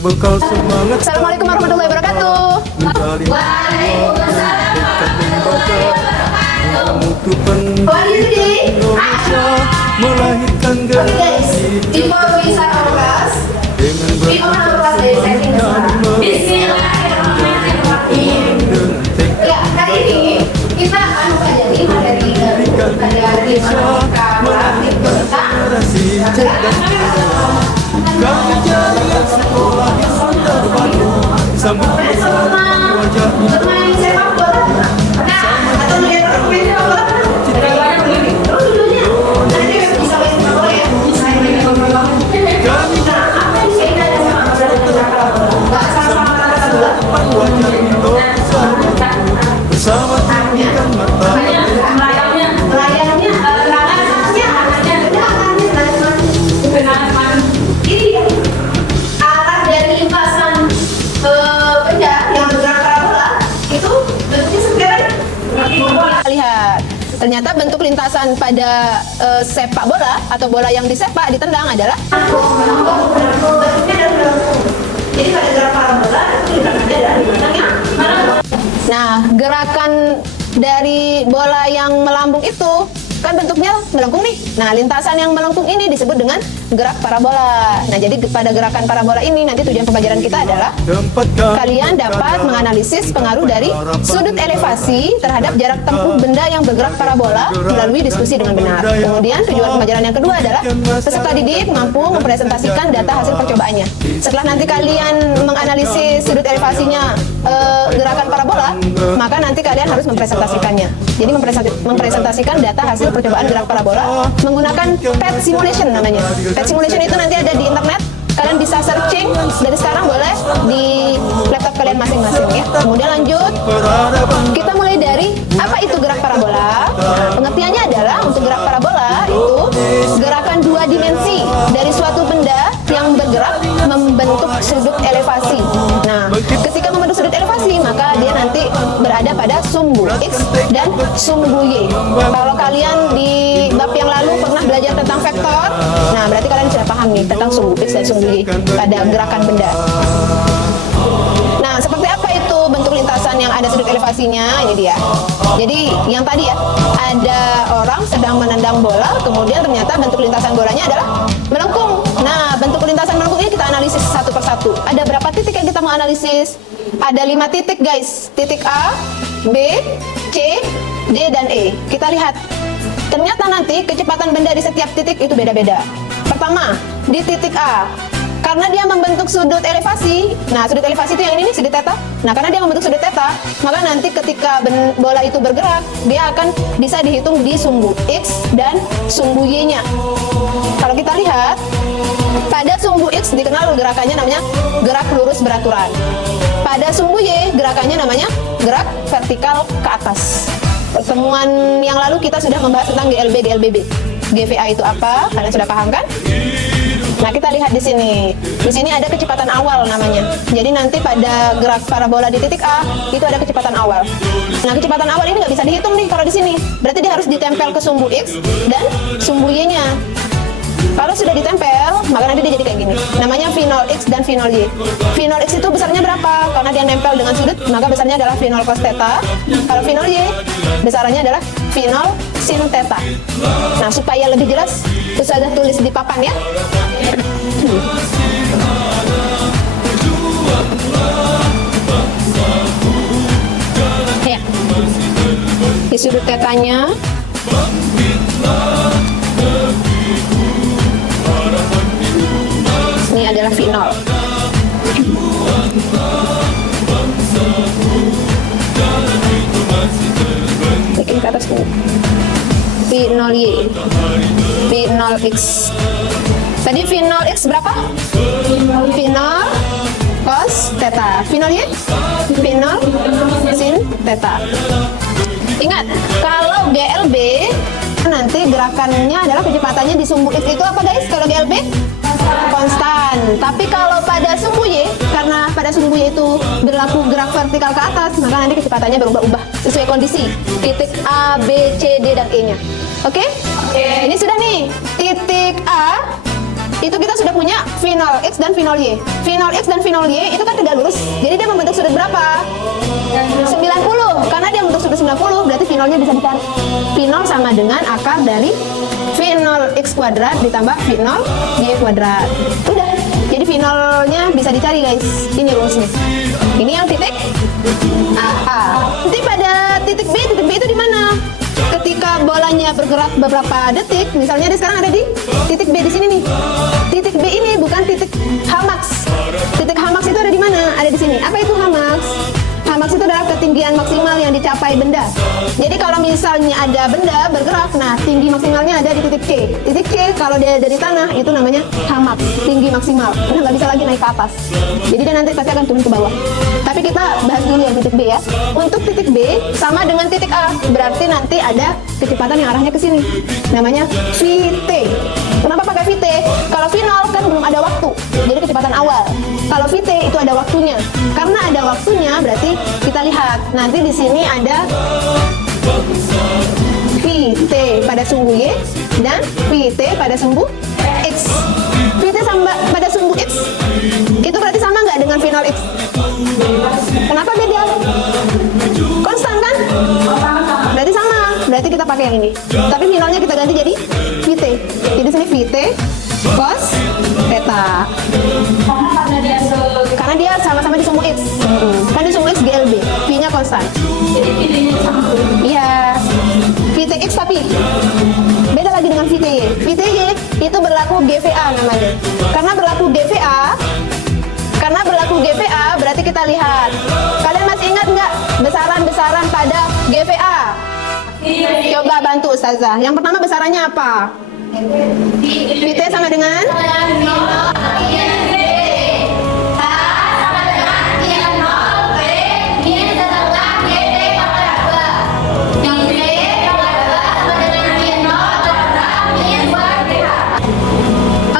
berbekal semangat. Assalamualaikum warahmatullahi wabarakatuh. Membutuhkan Indonesia melahirkan generasi Bismillahirrahmanirrahim. Ya, kali ini kita akan pelajari materi pada generasi cerdas. Kami jalan sekolah yang terbaru, sambut wajah bermain sepak bola. Nah, atau melihat video bola. Nanti bisa main sepak bola ya. Apa yang saya ada sama wajah Indonesia bersama tinggikan mata. Arah dari lintasan benda yang bergerak parabola itu bentuknya seperti Lihat, ternyata bentuk lintasan pada sepak bola atau bola yang disepak ditendang adalah bentuknya adalah melengkung. Jadi pada gerak parabola itu gerakannya adalah melengkung. Nah, gerakan dari bola yang melambung itu kan bentuknya melengkung nih. Nah, lintasan yang melengkung ini disebut dengan gerak parabola. Nah, jadi pada gerakan parabola ini nanti tujuan pembelajaran kita adalah kalian dapat menganalisis pengaruh dari sudut elevasi terhadap jarak tempuh benda yang bergerak parabola melalui diskusi dengan benar. Kemudian tujuan pembelajaran yang kedua adalah peserta didik mampu mempresentasikan data hasil percobaannya. Setelah nanti kalian menganalisis sudut elevasinya gerakan parabola, maka nanti kalian harus mempresentasikannya. Jadi mempresentasikan data hasil percobaan gerak parabola menggunakan PET simulation namanya. PET simulation itu nanti ada di internet. Kalian bisa searching dari sekarang, boleh di laptop kalian masing-masing ya. Kemudian lanjut, kita mulai dari apa itu gerak parabola. Pengertiannya adalah untuk gerak parabola itu gerakan dua dimensi dari suatu benda yang bergerak membentuk sudut elevasi. Nah, ketika membentuk sudut elevasi maka dia nanti berada pada sumbu X dan sumbu Y. Kalau kalian di bab yang lalu pernah belajar tentang vektor, nah berarti kalian sudah paham nih tentang sumbu X dan sumbu Y pada gerakan benda. Nah, seperti apa itu bentuk lintasan yang ada sudut elevasinya? Ini dia. Jadi yang tadi ya, ada orang sedang menendang bola, kemudian ternyata bentuk lintasan bolanya adalah melengkung. Nah, bentuk lintasan melengkung ini kita analisis satu persatu. Ada berapa titik yang kita mau analisis? Ada 5 titik guys. Titik A, B, C, D, dan E. Kita lihat. Ternyata nanti kecepatan benda di setiap titik itu beda-beda. Pertama, di titik A, karena dia membentuk sudut elevasi. Nah, sudut elevasi itu yang ini nih, sudut theta. Nah, karena dia membentuk sudut theta, maka nanti ketika bola itu bergerak, dia akan bisa dihitung di sumbu X dan sumbu Y-nya. Kalau kita lihat, pada sumbu X dikenal gerakannya namanya gerak lurus beraturan. Pada sumbu Y, gerakannya namanya gerak vertikal ke atas. Pertemuan yang lalu kita sudah membahas tentang GLB, GLBB. GVA itu apa? Kalian sudah paham kan? Nah, kita lihat di sini. Di sini ada kecepatan awal namanya. Jadi nanti pada gerak parabola di titik A itu ada kecepatan awal. Nah, kecepatan awal ini nggak bisa dihitung nih kalau di sini. Berarti dia harus ditempel ke sumbu X dan sumbu Y-nya. Kalau sudah ditempel, maka nanti dia jadi kayak gini. Namanya V0 X dan V0 Y. V0 X itu besarnya berapa? Karena dia nempel dengan sudut, maka besarnya adalah V0 cos theta. Kalau V0 Y, besarannya adalah V0 sin theta. Nah, supaya lebih jelas, saya sudah tulis di papan ya. Ya. Di sudut tetanya. Ini adalah V0. Bikin ke atas dulu. V0Y, V0X. Tadi V0X berapa? V0 cos theta. V0Y? V0 sin theta. Ingat, kalau GLB nanti gerakannya adalah kecepatannya di sumbu X itu apa guys? Kalau GLB konstan. Tapi kalau pada sumbu Y, karena pada sumbu Y itu berlaku gerak vertikal ke atas, maka nanti kecepatannya berubah-ubah sesuai kondisi titik A, B, C, D, dan E nya. Oke? Ini sudah nih. Titik A itu kita sudah punya V0 X dan V0 Y. V0 X dan V0 Y itu kan tegak lurus. Jadi dia membentuk sudut berapa? 90. Karena dia membentuk sudut 90, berarti V0-nya bisa dicari. V0 sama dengan akar dari V0 X kuadrat ditambah V0 Y kuadrat. Udah. Jadi V0-nya bisa dicari guys. Ini rumusnya. Ini yang titik A. Nanti pada titik B itu di mana? Ketika bolanya bergerak beberapa detik, misalnya dia sekarang ada di titik B di sini nih. Titik B ini bukan titik Hmax. Titik Hmax itu ada di mana? Ada di sini. Apa itu Hmax? Hmax itu adalah ketinggian maksimal yang dicapai benda. Jadi kalau misalnya ada benda bergerak, nah tinggi maksimalnya ada di titik C. Titik C kalau dia dari tanah itu namanya Hmax, tinggi maksimal. Udah nggak bisa lagi naik ke atas. Jadi dia nanti pasti akan turun ke bawah. Tapi kita bahas dulu yang titik B ya. Untuk titik B sama dengan titik A, berarti nanti ada kecepatan yang arahnya ke sini. Namanya Vt. Kenapa pakai Vt? Kalau V0 kan belum ada waktu, jadi kecepatan awal. Kalau Vt itu ada waktunya. Karena ada waktunya, berarti kita lihat nanti di sini ada Vt pada sumbu Y dan Vt pada sumbu X. Vt sama pada sumbu X itu berarti sama nggak dengan V0 X? Kenapa beda? Konstan kan? Berarti sama. Berarti kita pakai yang ini. Tapi V0-nya kita ganti jadi Vt. Jadi sini Vt cos theta. Karena dia sama-sama di sumbu X. Kan di sumbu X GLB, V-nya konstan. Iya. Vt X tapi beda lagi dengan Vt Y. Vt Y itu berlaku GVA namanya. Karena berlaku GVA berarti kita lihat. Kalian masih ingat nggak besaran-besaran pada GVA? Coba bantu Ustazah. Yang pertama besarannya apa? Vt sama dengan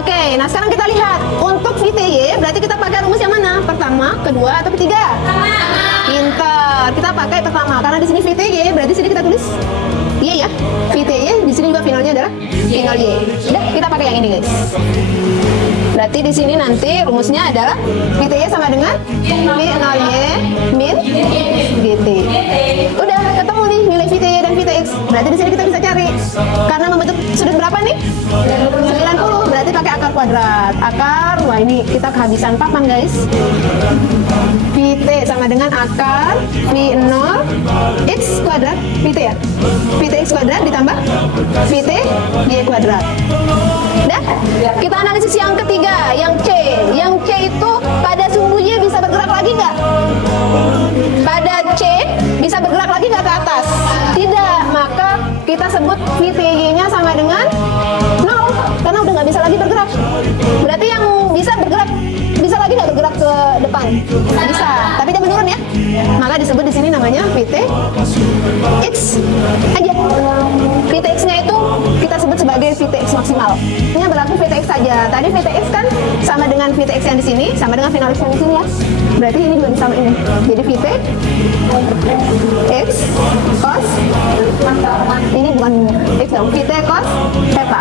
Oke, nah sekarang kita lihat untuk Vty berarti kita pakai rumus yang mana? Pertama, kedua, atau ketiga? Pintar. Kita pakai pertama karena di sini Vty berarti sini kita tulis Y ya. Vty di sini juga finalnya adalah final Y. Udah, kita pakai yang ini guys. Berarti di sini nanti rumusnya adalah Vty sama dengan V0Y min Gt. Udah ketemu nih nilai Vty dan Vtx. Berarti di sini kita bisa cari. Karena membentuk sudut berapa nih? 90. Berarti pakai akar kuadrat. Wah ini kita kehabisan papan guys. Vt sama dengan akar V0 X kuadrat Vt ya. Vtx kuadrat ditambah Vt Y kuadrat. Dah, kita analisis yang ketiga, yang C. Yang C itu pada sumbu Y bisa bergerak lagi nggak? Pada C bisa bergerak lagi nggak ke atas? Tidak, maka kita sebut Vty-nya sama dengan 0 karena udah nggak bisa lagi bergerak. Berarti yang bisa bergerak bisa lagi nggak bergerak ke depan? Bisa, tapi dia menurun ya. Maka disebut di sini namanya Vtx aja. Vtx-nya itu kita sebut sebagai Vtx maksimal. Ini berlaku Vtx saja. Tadi Vtx kan sama dengan Vtx yang di sini, sama dengan V0 X yang di sini ya. Berarti ini juga sama ini. Jadi Vtx cos ini bukan X dong. Vt cos theta.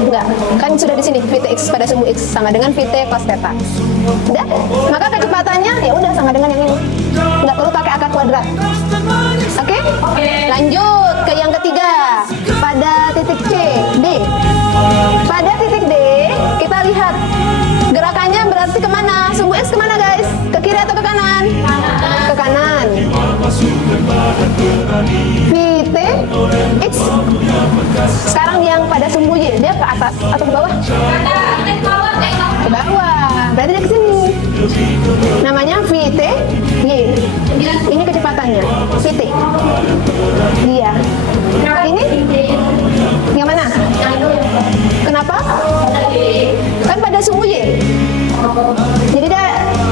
Enggak, kan sudah di sini Vtx pada sumbu X sama dengan Vt cos theta. Udah, maka kecepatannya ya udah sama dengan yang ini. Nggak perlu pakai akar kuadrat. Oke? Lanjut ke yang ketiga. Pada titik C, D. Pada titik D, kita lihat gerakannya berarti kemana? Sumbu X kemana guys? Ke kiri atau ke kanan? Ke kanan. Vt X. Sekarang yang pada sumbu Y, dia ke atas atau ke bawah? Ke bawah. Berarti dia ke sini. Namanya Vt Y. Ini kecepatannya. Vt. Iya. Ini yang mana? Kenapa? Kan pada sumbu Y. Jadi dia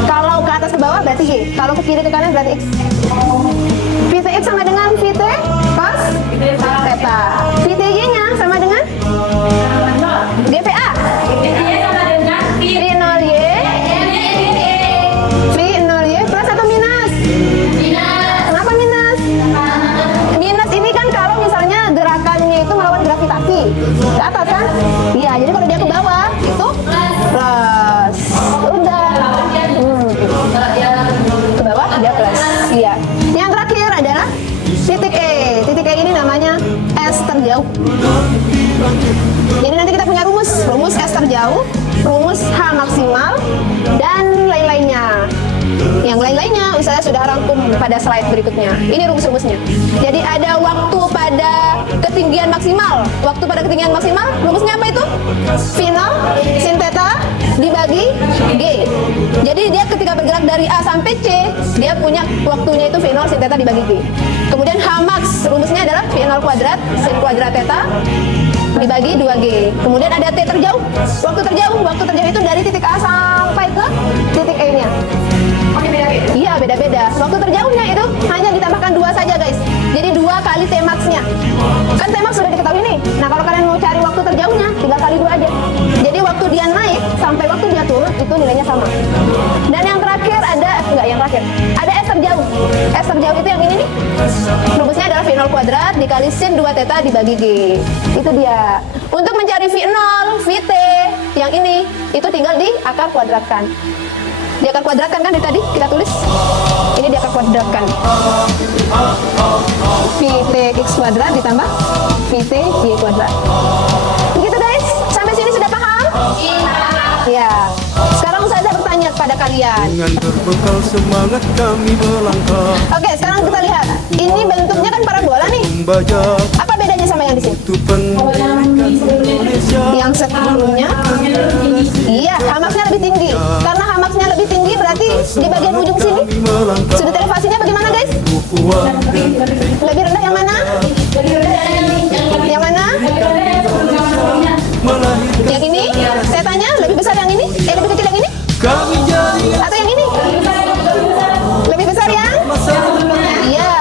kalau ke atas ke bawah berarti Y. Kalau ke kiri ke kanan berarti X. Vtx sama dengan Vt cos theta. Vty-nya sama dengan GVA. V0Y plus atau minus? Kenapa minus? Minus ini kan kalau misalnya gerakannya itu melawan gravitasi ke atas H maksimal, dan lain-lainnya. Yang lain-lainnya saya sudah rangkum pada slide berikutnya. Ini rumus-rumusnya. Jadi ada waktu pada ketinggian maksimal. Waktu pada ketinggian maksimal, rumusnya apa itu? V0 sin theta dibagi G. Jadi dia ketika bergerak dari A sampai C, dia punya waktunya itu V0 sin theta dibagi G. Kemudian H max, rumusnya adalah V0 kuadrat sin kuadrat theta dibagi 2G. Kemudian ada T terjauh. Waktu terjauh itu dari titik A sampai ke titik E-nya. Iya, beda-beda. Waktu terjauhnya itu hanya ditambahkan 2 saja, guys. Jadi 2 kali T max-nya. Kan T max sudah diketahui nih. Nah, kalau kalian mau cari waktu terjauhnya, tinggal kali 2 aja. Jadi waktu dia naik sampai waktu dia turun itu nilainya sama. Dan yang terakhir ada, yang terakhir. Ada S terjauh. S terjauh itu yang ini nih. Rumusnya adalah V0 kuadrat dikali sin 2 theta dibagi G. Itu dia. Untuk mencari V0, Vt yang ini, itu tinggal di akar kuadratkan. Di akar kuadratkan kan dari tadi kita tulis. Ini di akar kuadratkan. Vt x kuadrat ditambah Vt y kuadrat. Begitu guys. Sampai sini sudah paham? Ya. Sekarang saya bertanya kepada kalian. Dengan berbekal semangat kami melangkah. Oke, sekarang kita lihat. Ini bentuknya kan parabola nih. Membajak Apa bedanya sama yang di sini? untuk pendidikan Indonesia. Yang sebelumnya, iya, hamaksnya lebih tinggi. Karena hamaksnya lebih tinggi berarti di bagian ujung sini sudut elevasinya bagaimana, guys? Lebih rendah yang mana? Yang mana? Yang ini? Saya tanya, lebih besar yang ini? Lebih kecil yang ini? Kami jaringan Atau yang ini? Lebih besar yang? Iya.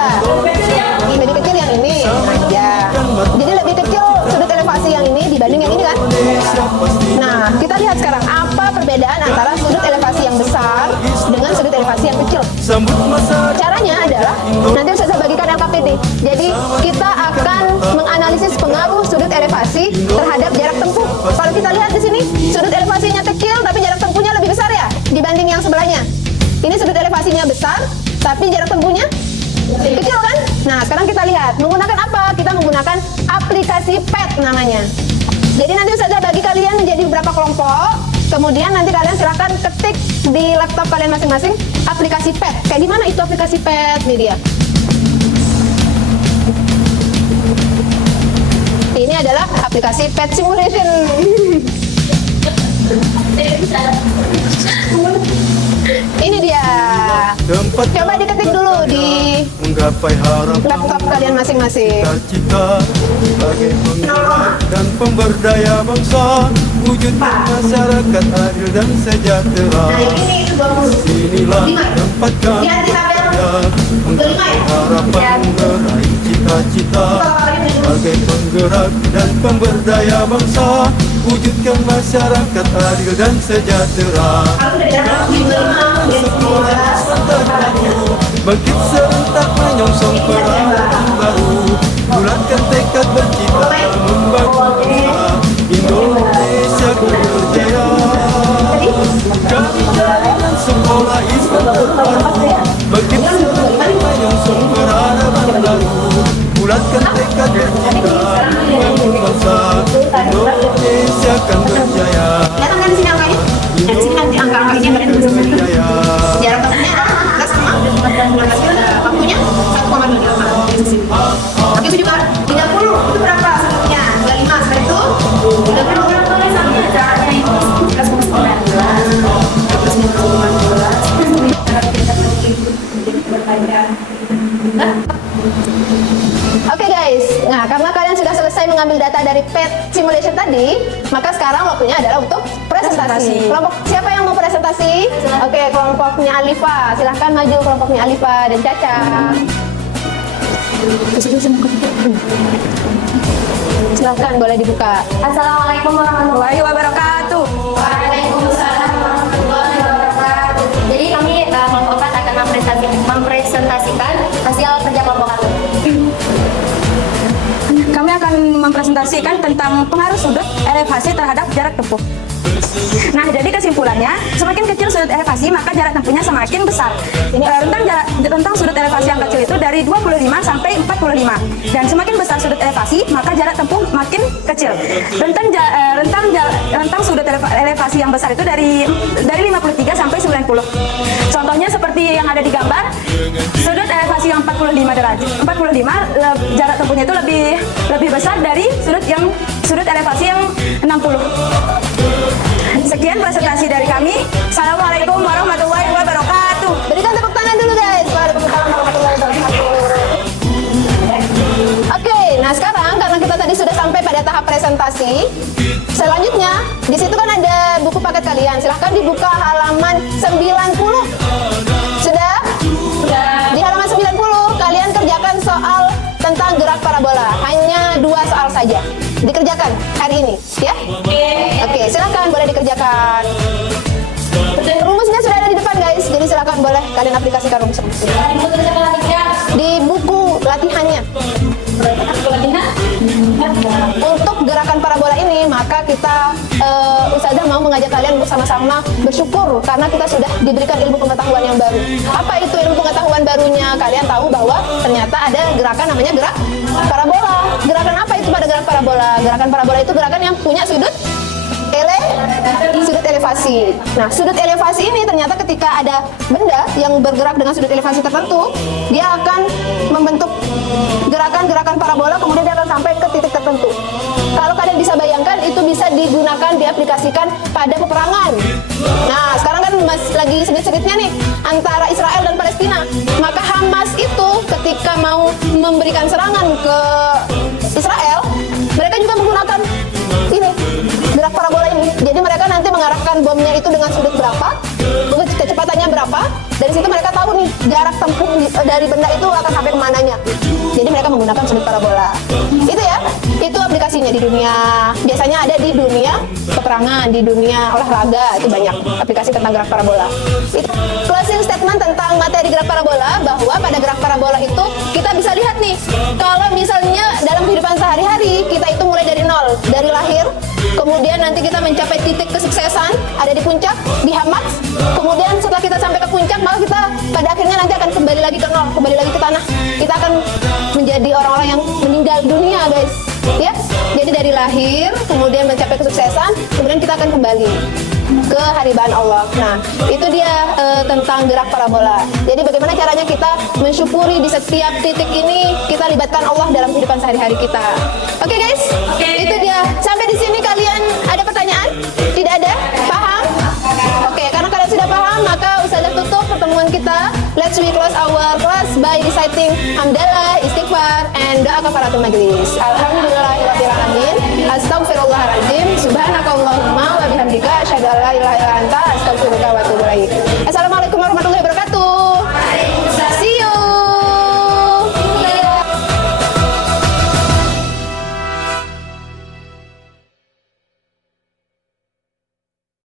Lebih kecil yang ini. Ya. Jadi lebih kecil sudut elevasi yang ini dibanding yang ini kan? Indonesia pasti. Nah, kita lihat sekarang apa perbedaan antara sudut elevasi yang besar dengan sudut elevasi yang kecil. Sambut masa Caranya adalah nanti saya bagikan LKPD. Jadi kita akan menganalisis pengaruh sudut elevasi terhadap jarak tempuh. Kalau kita lihat di sini sudut elevasinya kecil tapi jarak tempuhnya lebih besar ya dibanding yang sebelahnya. Ini sudut elevasinya besar tapi jarak tempuhnya kecil kan? Nah, sekarang kita lihat menggunakan apa? Kita menggunakan aplikasi PET namanya. Jadi nanti saya bagi kalian menjadi beberapa kelompok. Kemudian nanti kalian silahkan ketik di laptop kalian masing-masing aplikasi PET. Kayak gimana itu aplikasi PET, nih dia. Ini adalah aplikasi PET Simulation. Ini dia. tempat Coba diketik dulu di menggapai harapan laptop kalian masing-masing. cita-cita sebagai penggerak dan pemberdaya bangsa, wujudkan masyarakat adil dan sejahtera. Nah, ini itu 20. Inilah tempat kami Lihat di tabel. menggapai harapan, meraih cita-cita sebagai penggerak dan pemberdaya bangsa, wujudkan masyarakat adil dan sejahtera. Aku dari dalam 25 dan 19. Bangkit serentak menyongsong peradaban baru, bulatkan tekad bercita membangun bangsa Indonesia berjaya. Kami jaringan sekolah Islam terpadu, bangkit serentak menyongsong peradaban baru, bulatkan tekad bercita membangun bangsa Indonesia akan berjaya. Datang dari sini angkanya. Dari sini nanti angka-angkanya kalian bisa Berjaya. jarak tempuhnya adalah sama. Waktunya 1,25. Oke, itu juga 30. Itu berapa sudutnya? 25. Setelah itu 30 sama caranya itu 11,19. Oke guys, nah karena kalian sudah selesai mengambil data dari PET Simulation tadi, maka sekarang waktunya adalah untuk presentasi. Kelompok siapa yang mau presentasi? Oke, kelompoknya Alifa, silahkan maju kelompoknya Alifa dan Caca. Silahkan boleh dibuka. Assalamualaikum warahmatullahi wabarakatuh. Waalaikumsalam warahmatullahi wabarakatuh. Jadi kami kelompok 4 akan mempresentasikan hasil kerja kelompok kami. Kami akan mempresentasikan tentang pengaruh sudut elevasi terhadap jarak tempuh. Nah, jadi kesimpulannya, semakin kecil sudut elevasi maka jarak tempuhnya semakin besar. Rentang sudut elevasi yang kecil itu dari 25 sampai 45. Dan semakin besar sudut elevasi maka jarak tempuh makin kecil. Rentang sudut elevasi yang besar itu dari 53 sampai 90. Contohnya seperti yang ada di gambar, sudut elevasi yang 45 derajat. 45 jarak tempuhnya itu lebih besar dari sudut elevasi yang 60. Sekian presentasi dari kami. Assalamualaikum warahmatullahi wabarakatuh. Berikan tepuk tangan dulu guys. Waalaikumsalam warahmatullahi wabarakatuh. Oke, nah sekarang karena kita tadi sudah sampai pada tahap presentasi, selanjutnya di situ kan ada buku paket kalian. Silahkan dibuka halaman 90. Sudah? Di halaman 90 kalian kerjakan soal tentang gerak parabola. Hanya 2 soal saja. Dikerjakan hari ini, ya? Oke, silakan boleh dikerjakan. Rumusnya sudah ada di depan guys, jadi silakan boleh kalian aplikasikan rumus. Di buku latihannya. Untuk gerakan parabola ini, maka kita Ustazah mau mengajak kalian bersama-sama bersyukur karena kita sudah diberikan ilmu pengetahuan yang baru. Apa itu ilmu pengetahuan barunya? Kalian tahu bahwa ternyata ada gerakan namanya gerak parabola. Gerakan apa itu pada gerak parabola? Gerakan parabola itu gerakan yang punya sudut elevasi. Nah, sudut elevasi ini ternyata ketika ada benda yang bergerak dengan sudut elevasi tertentu, dia akan membentuk gerakan-gerakan parabola, kemudian dia akan sampai ke titik tertentu. Kalau kalian bisa bayangkan, itu bisa digunakan, diaplikasikan pada peperangan. Nah, sekarang kan lagi sedikit-sedikitnya nih antara Israel dan Palestina. Maka Hamas itu ketika mau memberikan serangan ke Israel, mereka juga menggunakan ini, gerak parabola ini. Jadi mereka nanti mengarahkan bomnya itu dengan sudut berapa, kecepatannya berapa. Dari situ mereka tahu nih jarak tempuh dari benda itu akan sampai kemananya. Jadi mereka menggunakan sudut parabola. Itu ya, itu aplikasinya di dunia. Biasanya ada di dunia peperangan, di dunia olahraga, itu banyak aplikasi tentang gerak parabola. Itu closing statement tentang materi gerak parabola, bahwa pada gerak parabola itu kita bisa lihat nih, kalau misalnya dalam kehidupan sehari-hari kita itu mulai dari nol, dari lahir, kemudian nanti kita mencapai titik kesuksesan, ada di puncak, di Hamas. Kemudian setelah kita sampai ke puncak, maka kita pada akhirnya nanti akan kembali lagi ke nol, kembali lagi ke tanah. Kita akan menjadi orang-orang yang meninggal dunia guys, ya. Jadi dari lahir, kemudian mencapai kesuksesan, kemudian kita akan kembali ke hadirat Allah. Nah, itu dia tentang gerak parabola. Jadi bagaimana caranya kita mensyukuri di setiap titik ini kita libatkan Allah dalam kehidupan sehari-hari kita. Oke guys? Itu dia. Sampai di sini kalian ada pertanyaan? Tidak ada? Paham? Oke, karena kalian sudah paham, maka Ustazah tutup pertemuan kita. Let's we close our class by reciting hamdalah, istighfar, and doa kafaratul majlis. Alhamdulillahirrahmanirrahim. Astaghfirullahaladzim. Subhanakallahumma wa bihamdika asyhadu an la ilaha illa anta astaghfiruka wa atubu ilaik. Assalamualaikum